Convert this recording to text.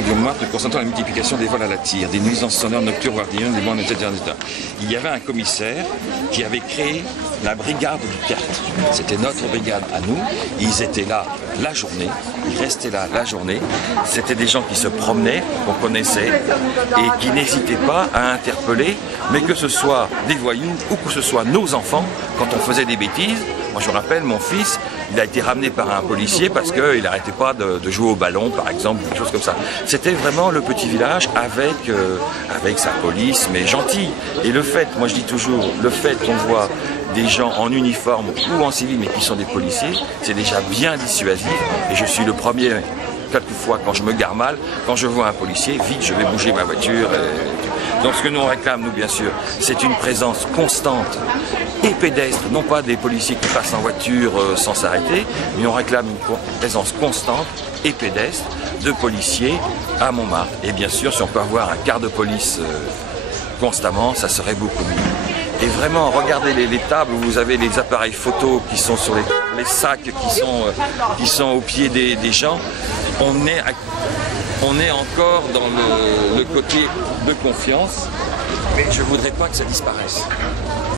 Du meurtre constatant la multiplication des vols à la tire, des nuisances sonores nocturnes, voire des bandes, etc., etc. Il y avait un commissaire qui avait créé la brigade du tertre. C'était notre brigade à nous. Ils étaient là la journée, ils restaient là la journée. C'était des gens qui se promenaient, qu'on connaissait, et qui n'hésitaient pas à interpeller, mais que ce soit des voyous ou que ce soit nos enfants, quand on faisait des bêtises. Moi je me rappelle, mon fils, il a été ramené par un policier parce qu'il n'arrêtait pas de jouer au ballon, par exemple, quelque chose comme ça. C'était vraiment le petit village avec sa police, mais gentil. Et le fait, moi je dis toujours, le fait qu'on voit des gens en uniforme ou en civil, mais qui sont des policiers, c'est déjà bien dissuasif. Et je suis le premier, quelquefois, quand je me gare mal, quand je vois un policier, vite je vais bouger ma voiture. Donc ce que nous on réclame, nous bien sûr, c'est une présence constante et pédestre, non pas des policiers qui passent en voiture sans s'arrêter, mais on réclame une présence constante et pédestre de policiers à Montmartre. Et bien sûr, si on peut avoir un quart de police constamment, ça serait beaucoup mieux. Et vraiment, regardez les tables où vous avez les appareils photo qui sont sur les sacs qui sont au pied des gens. On est encore dans le côté de confiance, mais je ne voudrais pas que ça disparaisse.